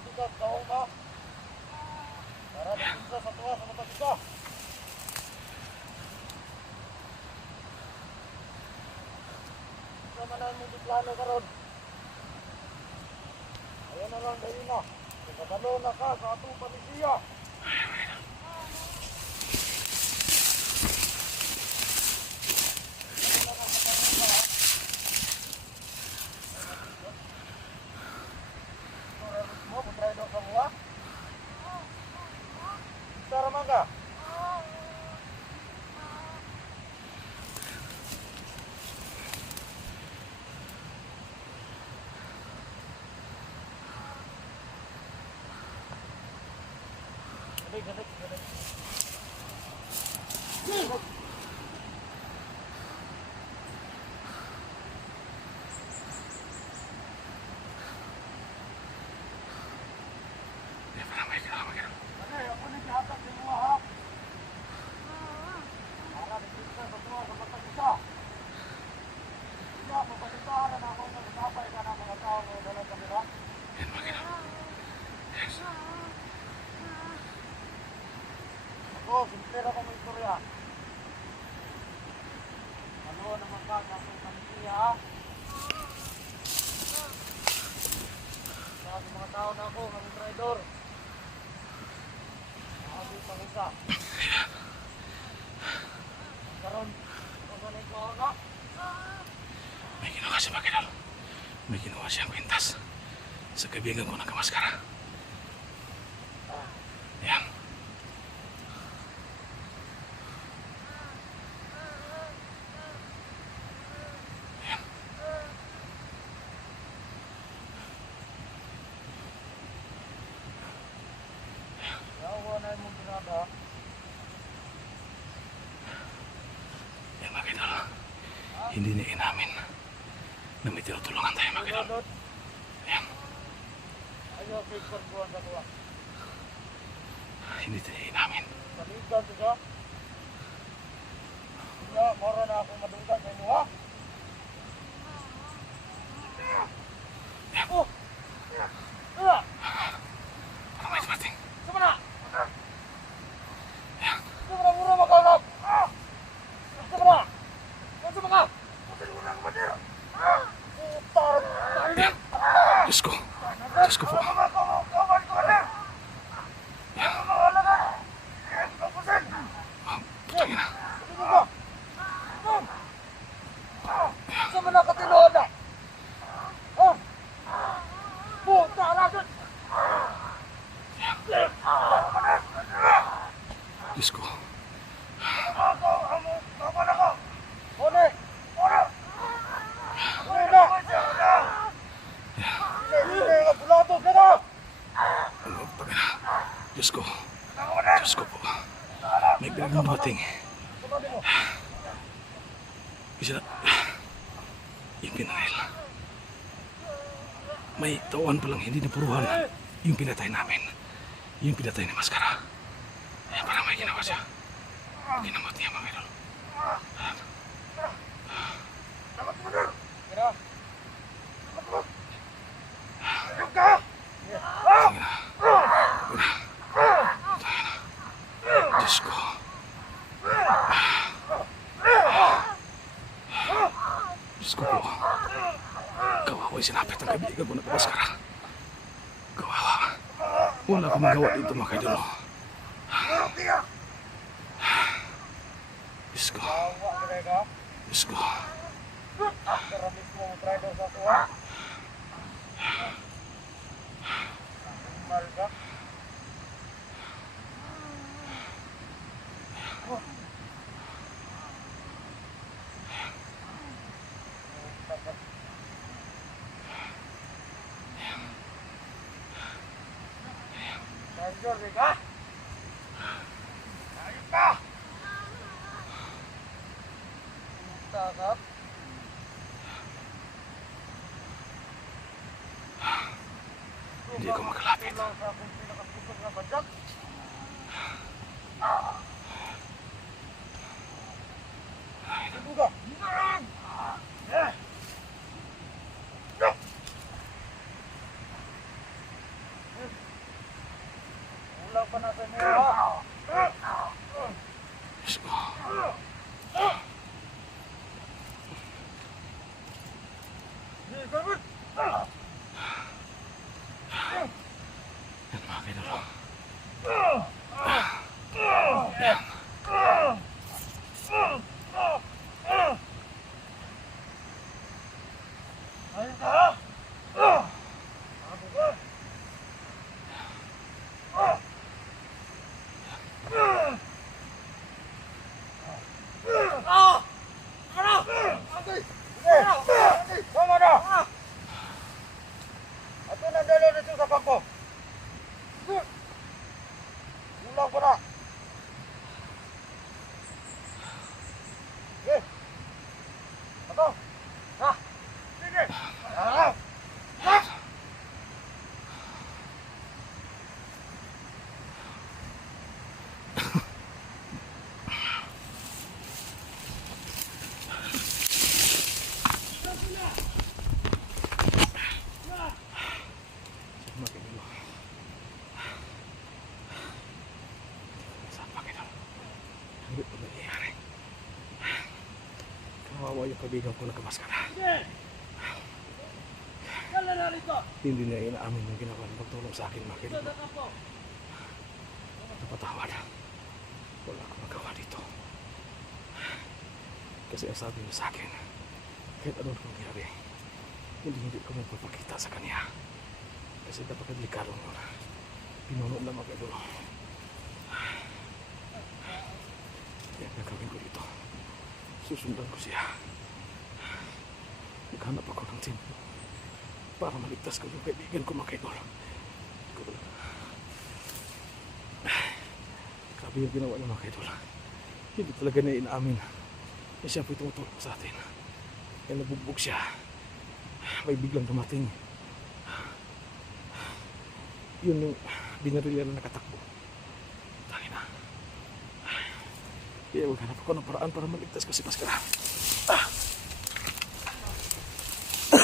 sudah tahu mah. Para bisa satu sama kita. Sama na mo plano karon. Ayan na lang dali na. Sa na ka sa atong pamisiya. big enough 作品が来なかますから。Yeah. Hindi niya inamin na may tinutulungan tayo magkailan. Hinitayin namin. Maligan ko siya. Mora na ako madunggan sa inyo ha. Isa ipinail. May tauan palang hindi napuruhan yung pinatay namin. Yung pinatay ni Maskara. Eh, parang may ginawa siya. Ginamot niya mga idol. magawa dito mga kaidol. Diyos ko. Diyos ko. Oh. Thank you. Yung kaibigan ko nakamaskara. Hindi na inaamin yung ginawa ng pagtulong sa akin kampo! Napatawad. Wala akong magawa dito. Kasi ang sabi niya sa akin, kahit anong nangyari, hindi hindi ko magpapakita sa kanya. Kasi napakadelikado nun. Pinuno na mga kaidol. Kaya ang gagawin ko dito, susundan ko siya. Naghanap ako ng team para maligtas ko yung kaibigan ko mga kaidol. Ko- Grabe yung ginawa niya mga kaidol. Hindi talaga niya inaamin na siya po'y tumutulong sa atin. Kaya nabugbog siya. May biglang dumating. Yun yung binarilya na nakatakbo. Tangin na. Kaya maghanap ako ng paraan para maligtas ko si Paskara.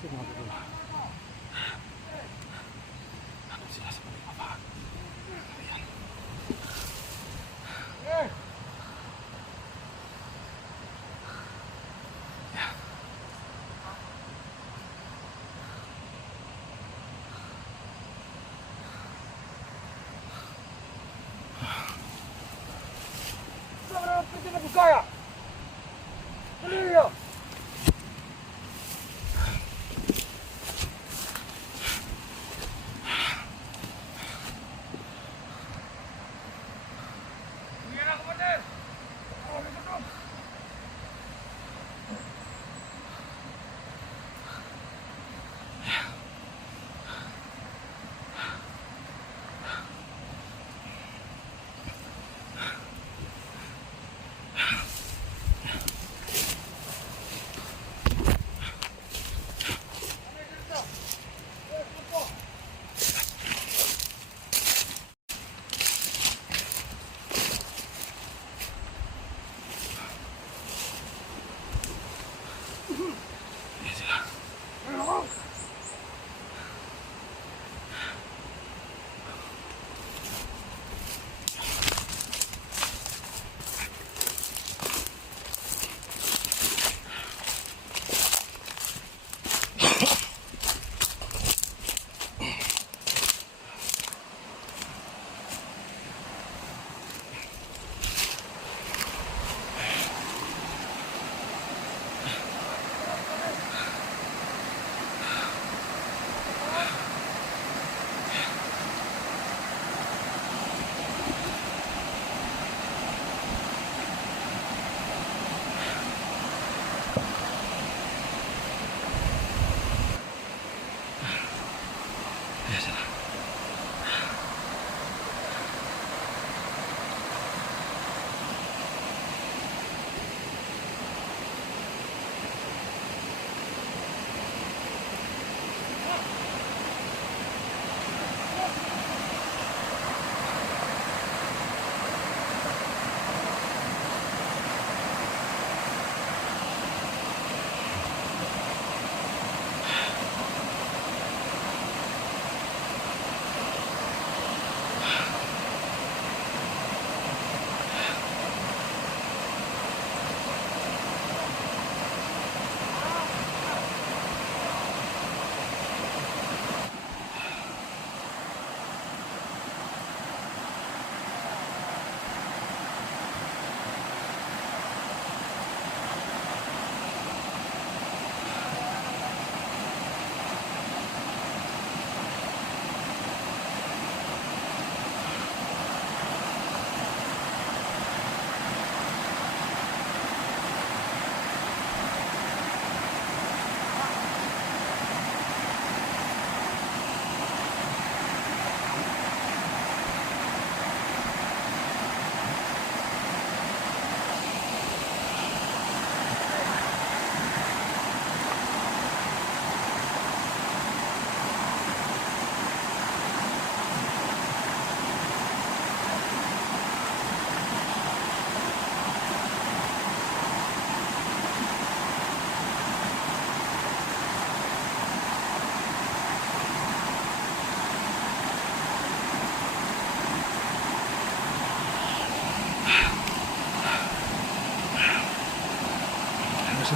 Sige mga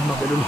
Ayusin mo kayo dun.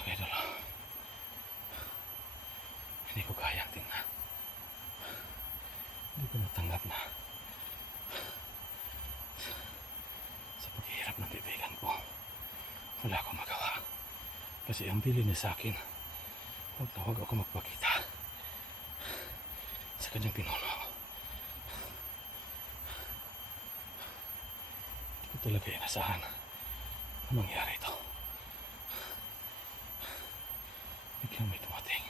Okay, dolo. Hindi ko kayang tingnan. Hindi ko natanggap na sa paghihirap ng kaibigan ko. Wala akong magawa. Kasi ang bili niya sa akin, huwag na huwag ako magpakita sa kanyang pinuno. Hindi ko talaga inasahan na mangyari ito. Biglang may dumating.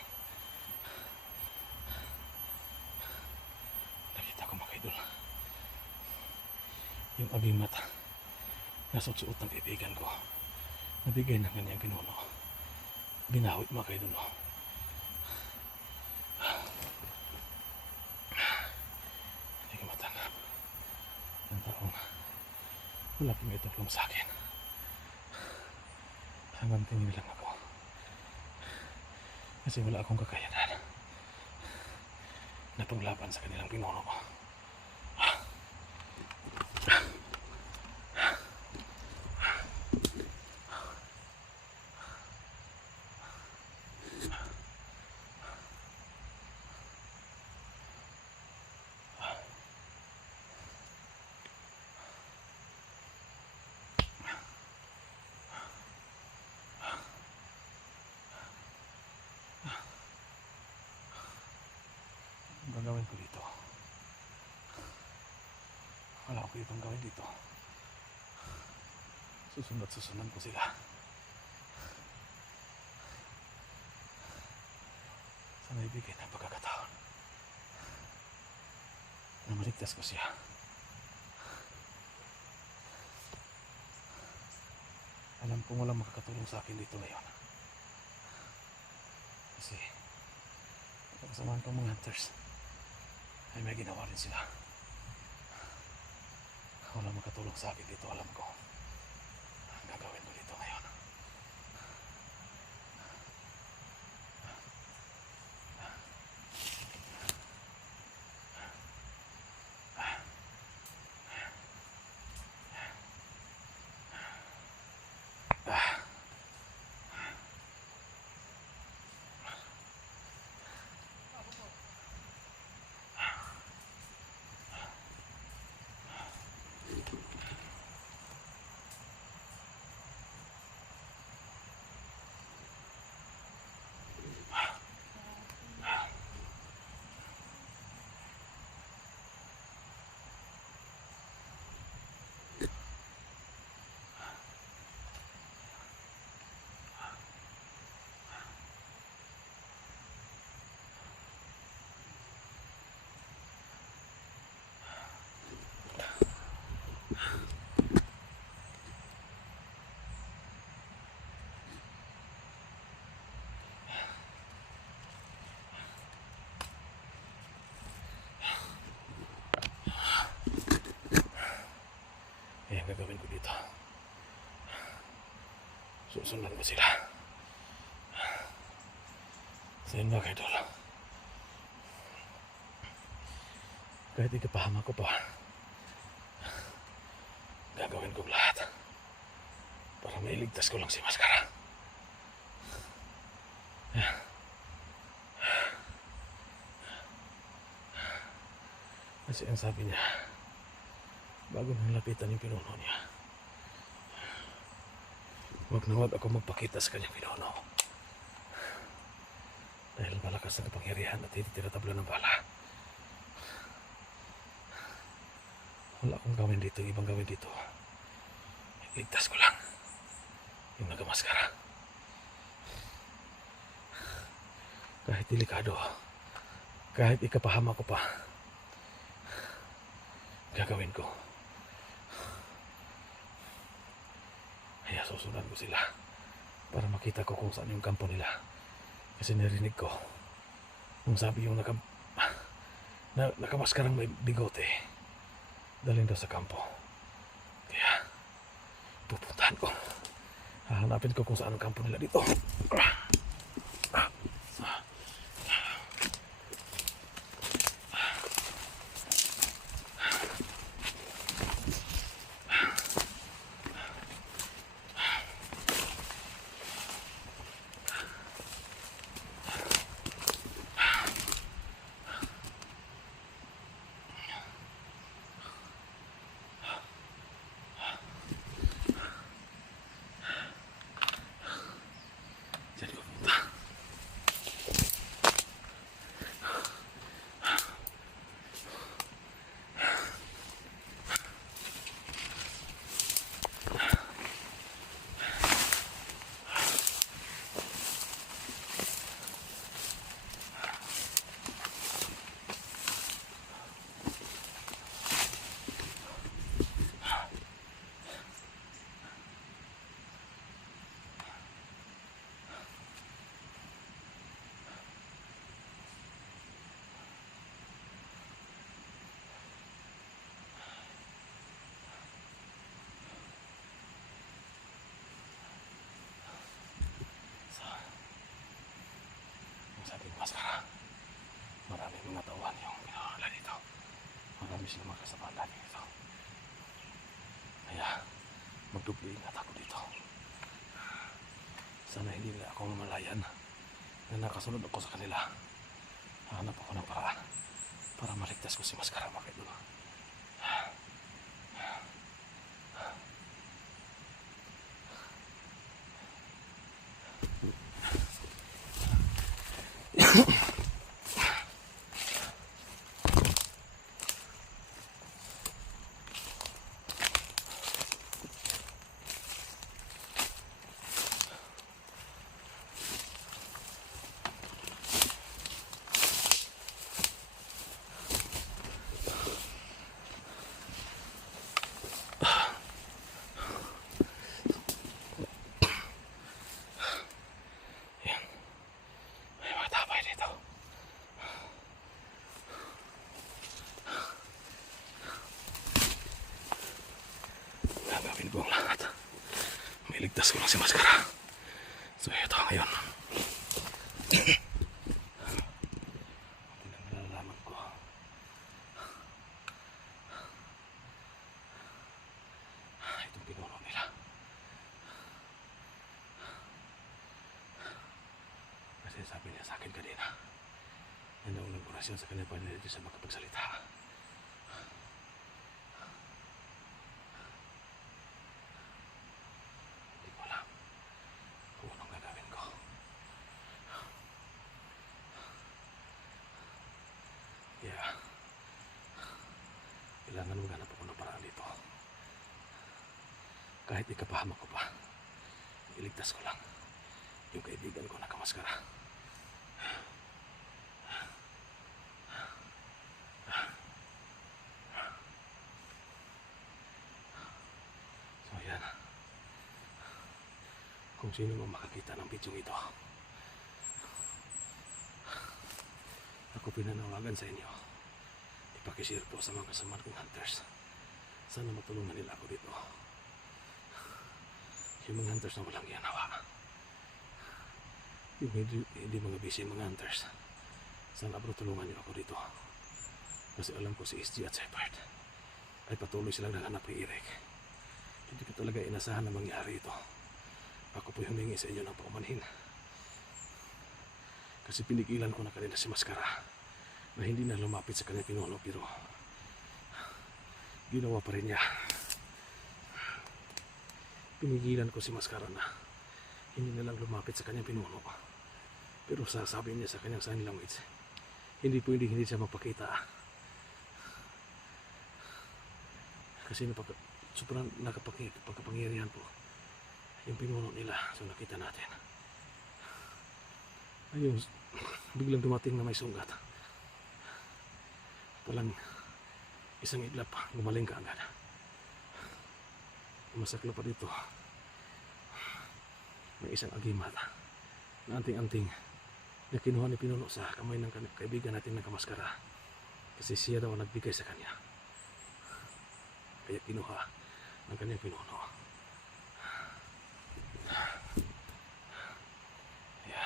Nakita ko mga idol. Yung abing mata. Nasa suot ng kaibigan ko. Nabigay ng kanyang pinuno. Binawit mga idol. no? Hindi ko matanggap. Ang taong wala pong itulong sa akin. Hanggang tingin lang ako. Kasi wala akong kakayanan na paglaban sa kanilang pinuno ko. Ang gagawin ko dito. Ko ibang gawin dito. Susunod susunod ko sila. Sa naibigay ng pagkakataon. Na maligtas ko siya. Alam kong walang makakatulong sa akin dito ngayon. Kasi kasamahan kong mga hunters ay may ginawa rin sila. Walang makatulong sa akin dito, alam ko. Ang gagawin ko dito. Susundan ko sila. So yun mga idol. Kahit ikapahama ko pa, gagawin ko lahat para mailigtas ko lang si Maskara. Kasi ang sabi niya, bago nang lapitan yung pinuno niya, huwag na huwag ako magpakita sa kanyang pinuno. Dahil malakas ang kapangyarihan at hindi tinatabla ng bala. Wala akong gawin dito, ibang gawin dito. Ligtas ko lang. Yung nagamaskara. Kahit delikado, kahit ikapahama ko pa, gagawin ko. Susundan ko sila para makita ko kung saan yung kampo nila. Kasi narinig ko nung sabi yung naka, na, nakamaskarang may bigote dalhin daw sa kampo. Kaya pupuntahan ko. Hahanapin ko kung saan ang kampo nila dito. Diyan ko punta. Ang sabi ng maskara, maraming mga tauhan yung pinawala dito. Silang mga kasama lagi dito. Kaya, magdubli ingat ako dito. Sana hindi nila ako mamalayan na nakasunod ako sa kanila. Hanap ako ng paraan para maligtas ko si Maskara mga idol. Yan. May mga tabay dito. Gagawin ko ang lahat. May ligtas ko lang si Maskara. So ito ngayon. Sabi niya sa akin kanina, na naunang orasyon sa kanya pa nila sa makapagsalita. Hindi ko alam kung anong gagawin ko. Yeah. Kailangan maghanap ako ng paraan dito. Kahit ikapahama ko pa, iligtas ko lang yung kaibigan ko nakamaskara. So yan. Kung sino man makakita ng video ito, ako pinanawagan sa inyo. Ipakishare po sa mga kasamahan kong hunters. Sana matulungan nila ako dito. Yung mga hunters na walang ginawa. Yung hindi, hindi mga busy mga hunters. Sana bro tulungan niyo ako dito. Kasi alam ko si SG at Shepard ay patuloy silang naghanap ni Eric. Hindi ko talaga inasahan na mangyari ito. Ako po'y humingi sa inyo ng paumanhin. Kasi pinigilan ko na kanina si Maskara na hindi na lumapit sa kanyang pinuno pero ginawa pa rin niya. Pinigilan ko si Maskara na hindi na lang lumapit sa kanyang pinuno. Pero sasabi niya sa kanyang sign language, hindi pwedeng hindi siya magpakita. Kasi napag, sobrang nakapaki- pagkapangyarihan po yung pinuno nila. So nakita natin. Ayun, biglang dumating na may sugat. Walang isang iglap, gumaling ka agad. Masakla pa dito. May isang agimat na anting-anting na kinuha ni Pinuno sa kamay ng kaibigan natin ng kamaskara. Kasi siya daw nagbigay sa kanya. Kaya kinuha ng kanyang Pinuno. Kaya,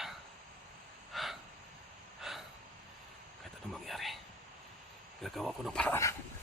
kahit anong mangyari, gagawa ko ng paraan.